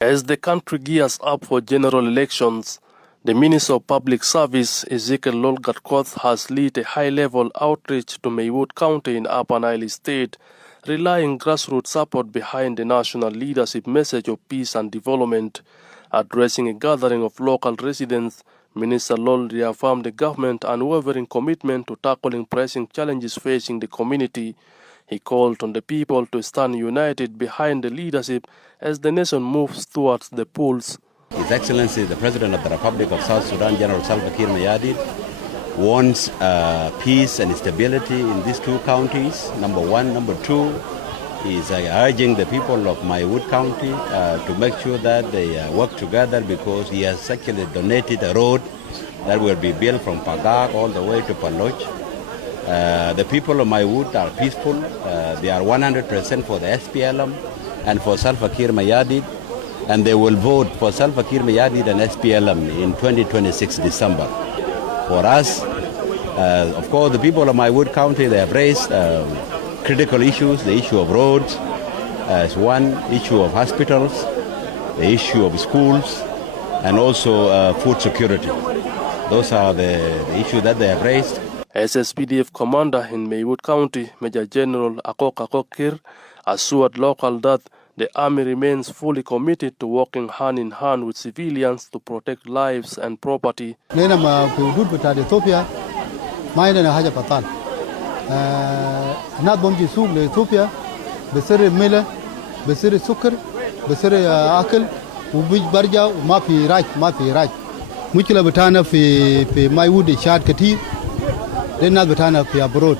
As the country gears up for general elections, the Minister of Public Service, Ezekiel Lol Gatkuoth, has led a high-level outreach to Maiwut County in Upper Nile State, relying grassroots support behind the national leadership message of peace and development. Addressing a gathering of local residents, Minister Lol reaffirmed the government's unwavering commitment to tackling pressing challenges facing the community. He called on the people to stand united behind the leadership as the nation moves towards the polls. His Excellency, the President of the Republic of South Sudan, General Salva Kiir Mayardit, wants peace and stability in these two counties, number one. Number two, he is urging the people of maiwut County to make sure that they work together, because he has actually donated a road that will be built from Pagak all the way to Paloch. The people of maiwut are peaceful. They are 100% for the SPLM and for Salva Kiir Mayardit, and they will vote for Salva Kiir Mayardit and SPLM in 2026 December. For us, of course, the people of maiwut County, they have raised critical issues, the issue of roads as one, issue of hospitals, the issue of schools, and also food security. Those are the issues that they have raised. SSPDF commander in Maiwut County, Major General Akok Kir, assured local that the army remains fully committed to working hand in hand with civilians to protect lives and property. Ethiopia, نضمن سوق لإثيوبيا بسر الملة بسر السكر بسر أكل وبرجع وما في راج مشكلة بتاعنا في مايوود شاد كتير لأن بتاعنا في أبرود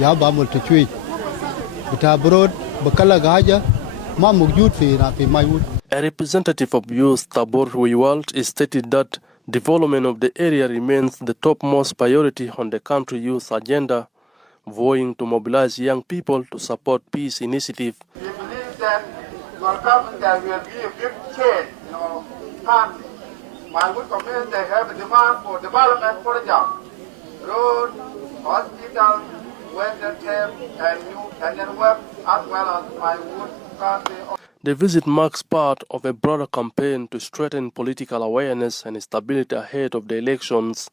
يا بعمل تشويش بتاع أبرود بكلا حاجة ما موجود في مايوود. A representative of youth, Tabor Huiwalt, stated that development of the area remains the topmost priority on the country youth agenda, vowing to mobilize young people to support peace initiative. We believe that your government there will be a big change in our country. Maiwut community, they have a demand for development projects, road, hospital, water tap, and network, as well as Maiwut country. The visit marks part of a broader campaign to strengthen political awareness and stability ahead of the elections.